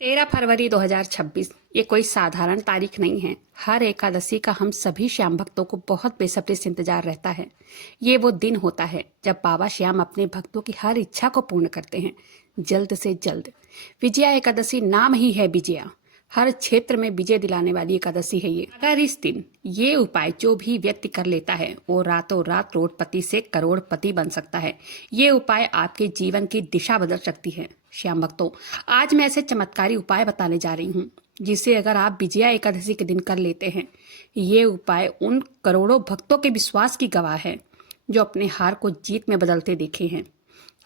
13 फरवरी 2026 ये कोई साधारण तारीख नहीं है। हर एकादशी का हम सभी श्याम भक्तों को बहुत बेसब्री से इंतजार रहता है। ये वो दिन होता है जब बाबा श्याम अपने भक्तों की हर इच्छा को पूर्ण करते हैं, जल्द से जल्द। विजया एकादशी नाम ही है विजया। हर क्षेत्र में विजय दिलाने वाली एकादशी है ये। अगर इस दिन ये उपाय जो भी व्यक्ति कर लेता है वो रातों रात करोड़पति से करोड़पति बन सकता है। ये उपाय आपके जीवन की दिशा बदल सकती है। श्याम भक्तों, आज मैं ऐसे चमत्कारी उपाय बताने जा रही हूँ जिसे अगर आप विजया एकादशी के दिन कर लेते हैं, ये उपाय उन करोड़ों भक्तों के विश्वास की गवाह है जो अपने हार को जीत में बदलते देखे हैं।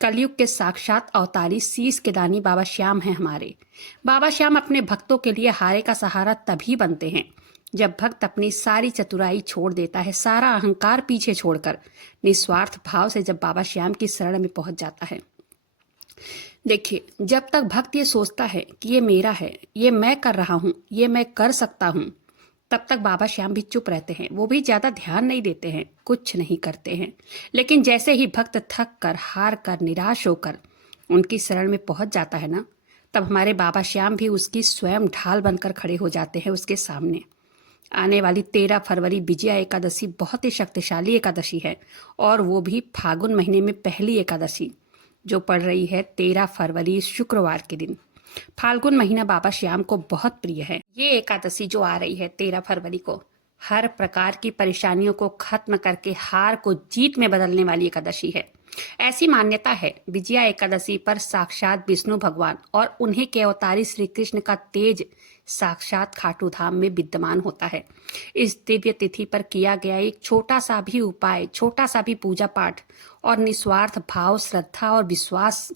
कलयुग के साक्षात अवतारी शीश के दानी बाबा श्याम हैं हमारे। बाबा श्याम अपने भक्तों के लिए हारे का सहारा तभी बनते हैं जब भक्त अपनी सारी चतुराई छोड़ देता है, सारा अहंकार पीछे छोड़कर निस्वार्थ भाव से जब बाबा श्याम की शरण में पहुंच जाता है। देखिए, जब तक भक्त ये सोचता है कि ये मेरा है, ये मैं कर रहा हूँ, ये मैं कर सकता हूँ, तब तक बाबा श्याम भी चुप रहते हैं। वो भी ज्यादा ध्यान नहीं देते हैं, कुछ नहीं करते हैं। लेकिन जैसे ही भक्त थक कर, हार कर, निराश होकर उनकी शरण में पहुंच जाता है ना, तब हमारे बाबा श्याम भी उसकी स्वयं ढाल बनकर खड़े हो जाते हैं उसके सामने। आने वाली 13 फरवरी विजया एकादशी बहुत ही शक्तिशाली एकादशी है, और वो भी फागुन महीने में पहली एकादशी जो पड़ रही है 13 फरवरी शुक्रवार के दिन। फाल्गुन महीना बाबा श्याम को बहुत प्रिय है। ये एकादशी जो आ रही है 13 फरवरी को, हर प्रकार की परेशानियों को खत्म करके हार को जीत में बदलने वाली एकादशी है। ऐसी मान्यता है विजया एकादशी पर साक्षात विष्णु भगवान और उन्हीं के अवतारी श्री कृष्ण का तेज साक्षात खाटू धाम में विद्यमान होता है। इस दिव्य तिथि पर किया गया एक छोटा सा भी उपाय, छोटा सा भी पूजा पाठ और निस्वार्थ भाव, श्रद्धा और विश्वास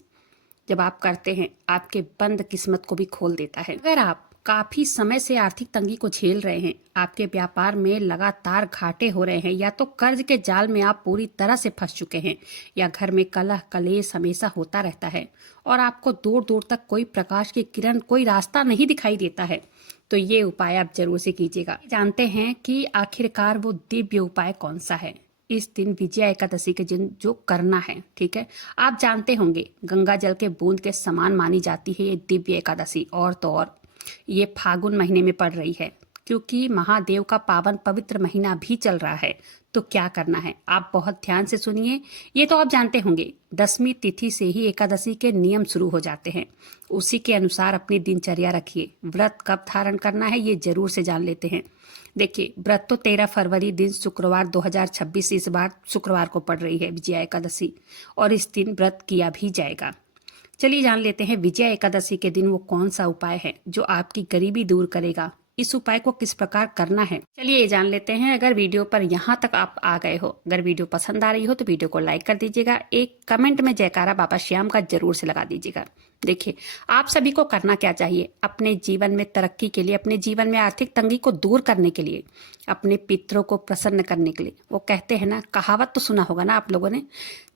जब आप करते हैं, आपके बंद किस्मत को भी खोल देता है। अगर आप काफी समय से आर्थिक तंगी को झेल रहे हैं, आपके व्यापार में लगातार घाटे हो रहे हैं, या तो कर्ज के जाल में आप पूरी तरह से फंस चुके हैं, या घर में कलह कलेश हमेशा होता रहता है और आपको दूर दूर तक कोई प्रकाश की किरण, कोई रास्ता नहीं दिखाई देता है, तो ये उपाय आप जरूर से कीजिएगा। जानते हैं कि आखिरकार वो दिव्य उपाय कौन सा है। इस दिन विजया एकादशी के दिन जो करना है, ठीक है, आप जानते होंगे गंगा जल के बूंद के समान मानी जाती है ये दिव्य एकादशी। और तो और ये फागुन महीने में पड़ रही है, क्योंकि महादेव का पावन पवित्र महीना भी चल रहा है। तो क्या करना है, आप बहुत ध्यान से सुनिए। ये तो आप जानते होंगे, 10वीं तिथि से ही एकादशी के नियम शुरू हो जाते हैं। उसी के अनुसार अपनी दिनचर्या रखिए। व्रत कब धारण करना है ये जरूर से जान लेते हैं। देखिए, व्रत तो 13 फरवरी दिन शुक्रवार 2026 इस बार शुक्रवार को पड़ रही है विजया एकादशी, और इस दिन व्रत किया भी जाएगा। चलिए जान लेते हैं विजया एकादशी के दिन वो कौन सा उपाय है जो आपकी गरीबी दूर करेगा। इस उपाय को किस प्रकार करना है, चलिए ये जान लेते हैं। अगर वीडियो पर यहाँ तक आप आ गए हो, अगर वीडियो पसंद आ रही हो तो वीडियो को लाइक कर दीजिएगा। एक कमेंट में जयकारा बाबा श्याम का जरूर से लगा दीजिएगा। देखिए, आप सभी को करना क्या चाहिए अपने जीवन में तरक्की के लिए, अपने जीवन में आर्थिक तंगी को दूर करने के लिए, अपने पितरों को प्रसन्न करने के लिए। वो कहते हैं ना, कहावत तो सुना होगा ना आप लोगों ने,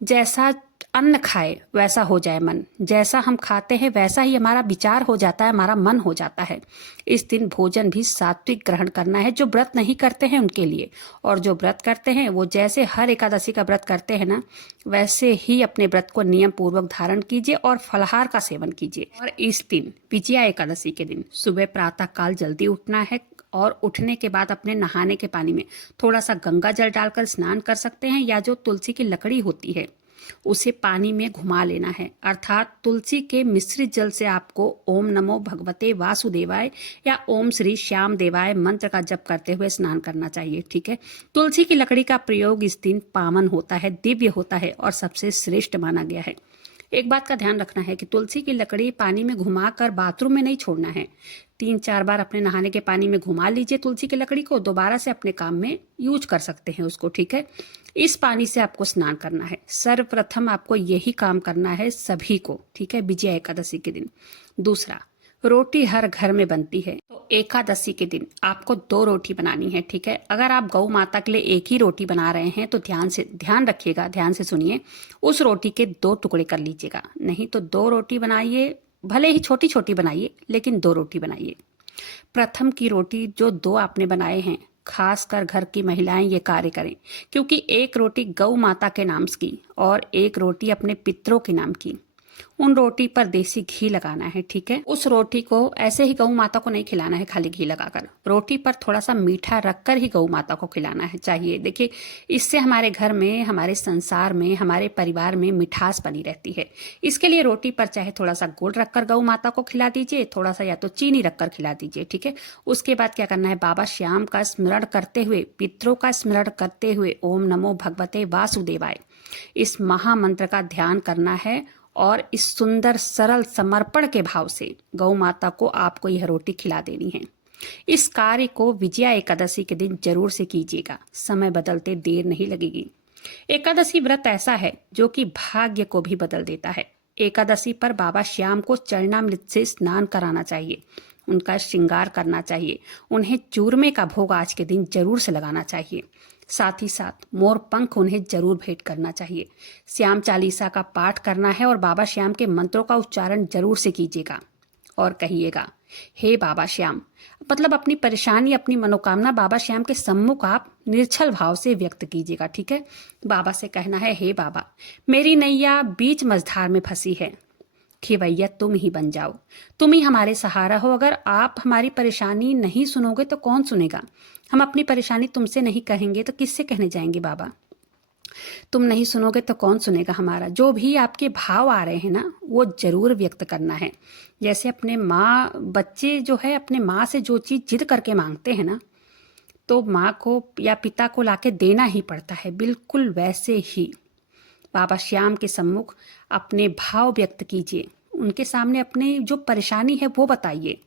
जैसा अन्न खाए वैसा हो जाए मन। जैसा हम खाते हैं वैसा ही हमारा विचार हो जाता है, हमारा मन हो जाता है। इस दिन भोजन भी सात्विक ग्रहण करना है, जो व्रत नहीं करते हैं उनके लिए। और जो व्रत करते हैं वो जैसे हर एकादशी का व्रत करते हैं ना, वैसे ही अपने व्रत को नियम पूर्वक धारण कीजिए और फलाहार का सेवन कीजिए। और इस दिन विजया एकादशी के दिन सुबह प्रातः काल जल्दी उठना है, और उठने के बाद अपने नहाने के पानी में थोड़ा सा गंगा जल डालकर स्नान कर सकते हैं, या जो तुलसी की लकड़ी होती है उसे पानी में घुमा लेना है। अर्थात तुलसी के मिश्रित जल से आपको ओम नमो भगवते वासुदेवाय या ओम श्री श्याम देवाय मंत्र का जप करते हुए स्नान करना चाहिए, ठीक है। तुलसी की लकड़ी का प्रयोग इस दिन पावन होता है, दिव्य होता है और सबसे श्रेष्ठ माना गया है। एक बात का ध्यान रखना है कि तुलसी की लकड़ी पानी में घुमाकर बाथरूम में नहीं छोड़ना है। 3-4 बार अपने नहाने के पानी में घुमा लीजिए तुलसी की लकड़ी को, दोबारा से अपने काम में यूज कर सकते हैं उसको, ठीक है। इस पानी से आपको स्नान करना है। सर्वप्रथम आपको यही काम करना है सभी को, ठीक है, विजया एकादशी के दिन। दूसरा, रोटी हर घर में बनती है, तो एकादशी के दिन आपको 2 रोटी बनानी है, ठीक है। अगर आप गौ माता के लिए एक ही रोटी बना रहे हैं तो ध्यान रखिएगा, ध्यान से सुनिए। उस रोटी के 2 टुकड़े कर लीजिएगा, नहीं तो 2 रोटी बनाइए, भले ही छोटी छोटी बनाइए लेकिन 2 रोटी बनाइए। प्रथम की रोटी जो 2 आपने बनाए हैं, खासकर घर की महिलाएं ये कार्य करें, क्योंकि एक रोटी गौ माता के नाम की और एक रोटी अपने पितरों के नाम की। उन रोटी पर देसी घी लगाना है, ठीक है। उस रोटी को ऐसे ही गौ माता को नहीं खिलाना है खाली घी लगाकर, रोटी पर थोड़ा सा मीठा रखकर ही गौ माता को खिलाना है चाहिए। देखिए, इससे हमारे घर में, हमारे संसार में, हमारे परिवार में मिठास बनी रहती है। इसके लिए रोटी पर चाहे थोड़ा सा गुड़ रखकर गौ माता को खिला दीजिए, थोड़ा सा या तो चीनी रखकर खिला दीजिए, ठीक है। उसके बाद क्या करना है, बाबा श्याम का स्मरण करते हुए, पितरों का स्मरण करते हुए ओम नमो भगवते वासुदेवाय, इस महामंत्र का ध्यान करना है और इस सुंदर सरल समर्पण के भाव से गौ माता को आपको यह रोटी खिला देनी है। इस कार्य को विजया एकादशी के दिन जरूर से कीजिएगा, समय बदलते देर नहीं लगेगी। एकादशी व्रत ऐसा है जो कि भाग्य को भी बदल देता है। एकादशी पर बाबा श्याम को चरणामृत से स्नान कराना चाहिए, उनका श्रृंगार करना चाहिए, उन्हें चूरमे का भोग आज के दिन जरूर से लगाना चाहिए। साथ ही साथ मोर पंख उन्हें जरूर भेंट करना चाहिए। श्याम चालीसा का पाठ करना है और बाबा श्याम के मंत्रों का उच्चारण जरूर से कीजिएगा और कहिएगा, हे बाबा श्याम, मतलब अपनी परेशानी, अपनी मनोकामना बाबा श्याम के सम्मुख आप निर्छल भाव से व्यक्त कीजिएगा, ठीक है। बाबा से कहना है, हे बाबा, मेरी नैया बीच मझधार में फंसी है, खेवैया तुम ही बन जाओ, तुम ही हमारे सहारा हो। अगर आप हमारी परेशानी नहीं सुनोगे तो कौन सुनेगा? हम अपनी परेशानी तुमसे नहीं कहेंगे तो किससे कहने जाएंगे बाबा? तुम नहीं सुनोगे तो कौन सुनेगा हमारा? जो भी आपके भाव आ रहे हैं ना, वो जरूर व्यक्त करना है। जैसे अपने माँ, बच्चे जो है अपने माँ से जो चीज़ जिद करके मांगते हैं ना, तो माँ को या पिता को लाके देना ही पड़ता है, बिल्कुल वैसे ही बाबा श्याम के सम्मुख अपने भाव व्यक्त कीजिए, उनके सामने अपनी जो परेशानी है वो बताइए।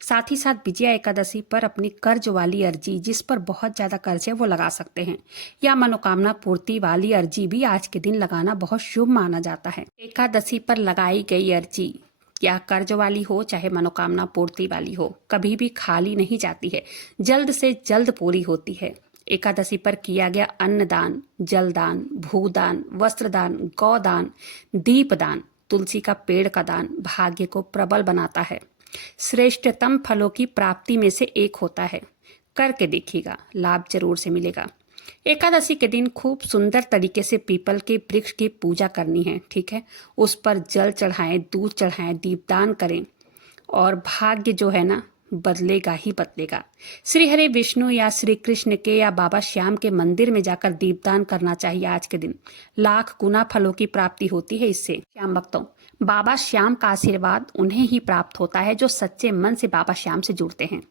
साथ ही साथ विजया एकादशी पर अपनी कर्ज वाली अर्जी, जिस पर बहुत ज़्यादा कर्ज है, वो लगा सकते हैं, या मनोकामना पूर्ति वाली अर्जी भी आज के दिन लगाना बहुत शुभ माना जाता है। एकादशी पर लगाई गई अर्जी या कर्ज वाली हो चाहे मनोकामना पूर्ति वाली हो, कभी भी खाली नहीं जाती है, जल्द से जल्द पूरी होती है। एकादशी पर किया गया अन्नदान, जलदान, भूदान, वस्त्रदान, गौदान, दीपदान, तुलसी का पेड़ का दान भाग्य को प्रबल बनाता है, श्रेष्ठतम फलों की प्राप्ति में से एक होता है। करके देखिएगा, लाभ जरूर से मिलेगा। एकादशी के दिन खूब सुंदर तरीके से पीपल के वृक्ष की पूजा करनी है, ठीक है। उस पर जल चढ़ाएं, दूध चढ़ाएं, दीपदान करें और भाग्य जो है ना, बदलेगा ही बदलेगा। श्री हरे विष्णु या श्री कृष्ण के या बाबा श्याम के मंदिर में जाकर दीपदान करना चाहिए आज के दिन, लाख गुना फलों की प्राप्ति होती है इससे। श्याम भक्तों, बाबा श्याम का आशीर्वाद उन्हें ही प्राप्त होता है जो सच्चे मन से बाबा श्याम से जुड़ते हैं।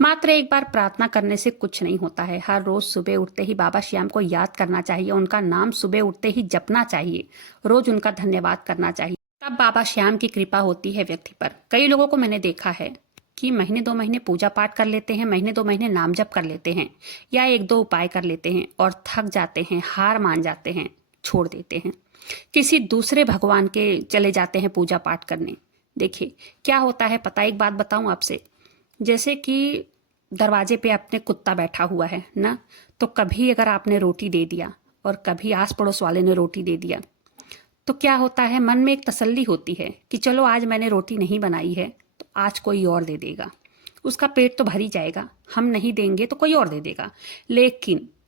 मात्र एक बार प्रार्थना करने से कुछ नहीं होता है, हर रोज सुबह उठते ही बाबा श्याम को याद करना चाहिए, उनका नाम सुबह उठते ही जपना चाहिए, रोज उनका धन्यवाद करना चाहिए, तब बाबा श्याम की कृपा होती है व्यक्ति पर। कई लोगों को मैंने देखा है कि महीने 2 महीने पूजा पाठ कर लेते हैं, महीने 2 महीने नाम जप कर लेते हैं या 1-2 उपाय कर लेते हैं और थक जाते हैं, हार मान जाते हैं, छोड़ देते हैं, किसी दूसरे भगवान के चले जाते हैं पूजा पाठ करने। देखिए क्या होता है पता, एक बात बताऊं आपसे, जैसे कि दरवाजे पे अपने कुत्ता बैठा हुआ है ना, तो कभी अगर आपने रोटी दे दिया और कभी आस पड़ोस वाले ने रोटी दे दिया, तो क्या होता है, मन में एक तसल्ली होती है कि चलो आज मैंने रोटी नहीं बनाई है तो आज कोई और दे देगा, उसका पेट तो भर ही जाएगा, हम नहीं देंगे तो कोई और दे देगा।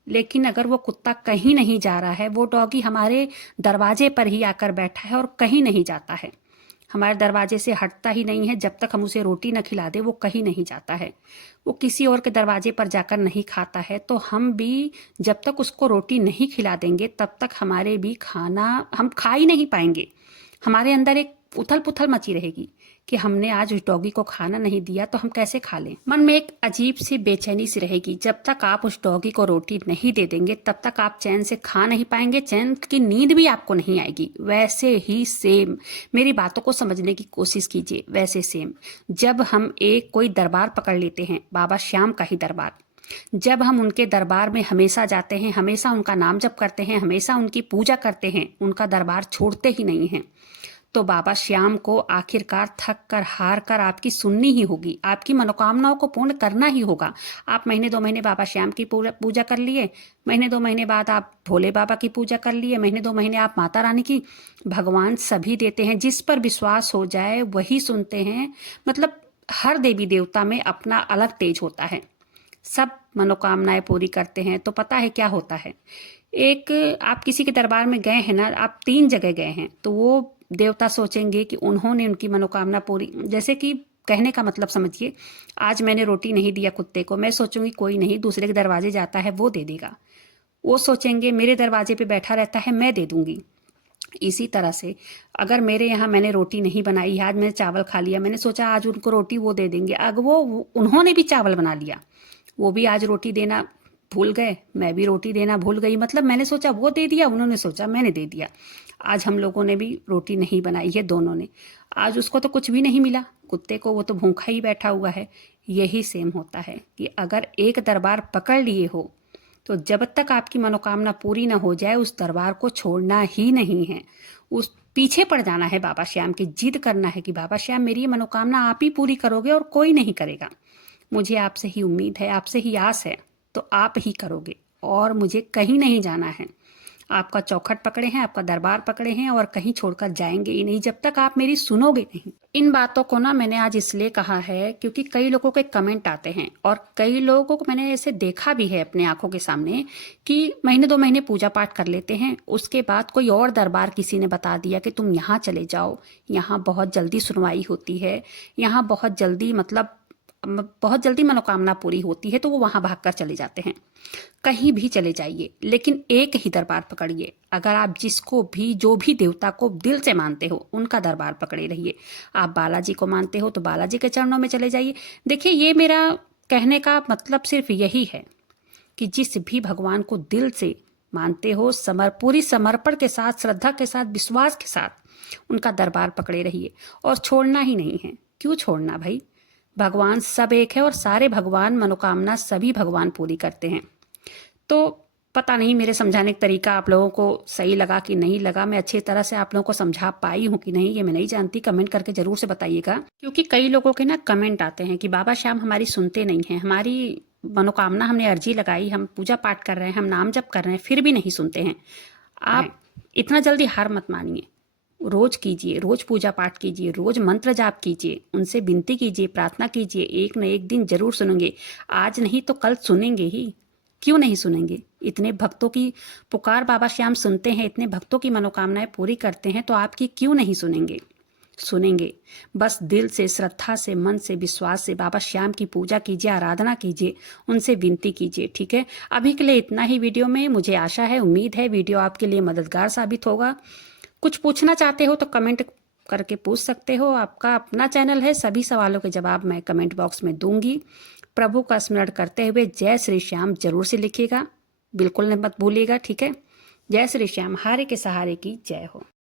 लेकिन अगर वो कुत्ता कहीं नहीं जा रहा है, वो डॉगी हमारे दरवाजे पर ही आकर बैठा है और कहीं नहीं जाता है, हमारे दरवाजे से हटता ही नहीं है, जब तक हम उसे रोटी न खिला दे वो कहीं नहीं जाता है, वो किसी और के दरवाजे पर जाकर नहीं खाता है, तो हम भी जब तक उसको रोटी नहीं खिला देंगे तब तक हमारे भी खाना हम खा ही नहीं पाएंगे। हमारे अंदर एक उथल पुथल मची रहेगी कि हमने आज उस डॉगी को खाना नहीं दिया तो हम कैसे खा लें। मन में एक अजीब सी बेचैनी सी रहेगी, जब तक आप उस डॉगी को रोटी नहीं दे देंगे तब तक आप चैन से खा नहीं पाएंगे, चैन की नींद भी आपको नहीं आएगी। वैसे ही सेम, मेरी बातों को समझने की कोशिश कीजिए, वैसे सेम जब हम एक कोई दरबार पकड़ लेते हैं, बाबा श्याम का ही दरबार, जब हम उनके दरबार में हमेशा जाते हैं, हमेशा उनका नाम जप करते हैं, हमेशा उनकी पूजा करते हैं, उनका दरबार छोड़ते ही नहीं हैं, तो बाबा श्याम को आखिरकार थक कर हार कर आपकी सुननी ही होगी, आपकी मनोकामनाओं को पूर्ण करना ही होगा। आप महीने 2 महीने बाबा श्याम की पूजा कर लिए, महीने 2 महीने बाद आप भोले बाबा की पूजा कर लिए, महीने 2 महीने आप माता रानी की, भगवान सभी देते हैं, जिस पर विश्वास हो जाए वही सुनते हैं। मतलब हर देवी देवता में अपना अलग तेज होता है, सब मनोकामनाएं पूरी करते हैं। तो पता है क्या होता है, एक आप किसी के दरबार में गए हैं ना, आप 3 जगह गए हैं, तो वो देवता सोचेंगे कि उन्होंने उनकी मनोकामना पूरी, जैसे कि कहने का मतलब समझिए, आज मैंने रोटी नहीं दिया कुत्ते को, मैं सोचूंगी कोई नहीं, दूसरे के दरवाजे जाता है वो दे देगा। वो सोचेंगे मेरे दरवाजे पे बैठा रहता है मैं दे दूंगी। इसी तरह से अगर मेरे यहाँ मैंने रोटी नहीं बनाई, आज मैंने चावल खा लिया, मैंने सोचा आज उनको रोटी वो दे देंगे, अगर वो उन्होंने भी चावल बना लिया, वो भी आज रोटी देना भूल गए, मैं भी रोटी देना भूल गई, मतलब मैंने सोचा वो दे दिया, उन्होंने सोचा मैंने दे दिया। आज हम लोगों ने भी रोटी नहीं बनाई है दोनों ने, आज उसको तो कुछ भी नहीं मिला, कुत्ते को वो तो भूखा ही बैठा हुआ है। यही सेम होता है कि अगर एक दरबार पकड़ लिए हो तो जब तक आपकी मनोकामना पूरी ना हो जाए उस दरबार को छोड़ना ही नहीं है, उस पीछे पड़ जाना है बाबा श्याम की, जिद करना है कि बाबा श्याम मेरी ये मनोकामना आप ही पूरी करोगे और कोई नहीं करेगा। मुझे आपसे ही उम्मीद है, आपसे ही आस है, तो आप ही करोगे और मुझे कहीं नहीं जाना है। आपका चौखट पकड़े हैं, आपका दरबार पकड़े हैं और कहीं छोड़कर जाएंगे ही नहीं जब तक आप मेरी सुनोगे नहीं। इन बातों को ना मैंने आज इसलिए कहा है क्योंकि कई लोगों के कमेंट आते हैं और कई लोगों को मैंने ऐसे देखा भी है अपने आंखों के सामने कि महीने 2 महीने पूजा पाठ कर लेते हैं, उसके बाद कोई और दरबार किसी ने बता दिया कि तुम यहाँ चले जाओ, यहाँ बहुत जल्दी सुनवाई होती है, यहाँ बहुत जल्दी मतलब बहुत जल्दी मनोकामना पूरी होती है, तो वो वहां भागकर चले जाते हैं। कहीं भी चले जाइए लेकिन एक ही दरबार पकड़िए। अगर आप जिसको भी जो भी देवता को दिल से मानते हो उनका दरबार पकड़े रहिए। आप बालाजी को मानते हो तो बालाजी के चरणों में चले जाइए। देखिए ये मेरा कहने का मतलब सिर्फ यही है कि जिस भी भगवान को दिल से मानते हो पूरी समर्पण के साथ, श्रद्धा के साथ, विश्वास के साथ उनका दरबार पकड़े रहिए और छोड़ना ही नहीं है। क्यों छोड़ना भाई, भगवान सब एक है और सारे भगवान मनोकामना सभी भगवान पूरी करते हैं। तो पता नहीं मेरे समझाने का तरीका आप लोगों को सही लगा कि नहीं लगा, मैं अच्छी तरह से आप लोगों को समझा पाई हूँ कि नहीं ये मैं नहीं जानती, कमेंट करके जरूर से बताइएगा। क्योंकि कई लोगों के ना कमेंट आते हैं कि बाबा श्याम हमारी सुनते नहीं हैं, हमारी मनोकामना हमने अर्जी लगाई, हम पूजा पाठ कर रहे हैं, हम नाम जप कर रहे हैं, फिर भी नहीं सुनते हैं। आप इतना जल्दी हार मत मानिए, रोज कीजिए, रोज पूजा पाठ कीजिए, रोज मंत्र जाप कीजिए, उनसे विनती कीजिए, प्रार्थना कीजिए, एक न एक दिन जरूर सुनेंगे। आज नहीं तो कल सुनेंगे ही, क्यों नहीं सुनेंगे। इतने भक्तों की पुकार बाबा श्याम सुनते हैं, इतने भक्तों की मनोकामनाएं पूरी करते हैं, तो आपकी क्यों नहीं सुनेंगे। सुनेंगे। बस दिल से, श्रद्धा से, मन से, विश्वास से बाबा श्याम की पूजा कीजिए, आराधना कीजिए, उनसे विनती कीजिए। ठीक है, अभी के लिए इतना ही वीडियो में। मुझे आशा है, उम्मीद है वीडियो आपके लिए मददगार साबित होगा। कुछ पूछना चाहते हो तो कमेंट करके पूछ सकते हो। आपका अपना चैनल है, सभी सवालों के जवाब मैं कमेंट बॉक्स में दूंगी। प्रभु का स्मरण करते हुए जय श्री श्याम जरूर से लिखिएगा, बिल्कुल मत भूलिएगा। ठीक है, जय श्री श्याम, हारे के सहारे की जय हो।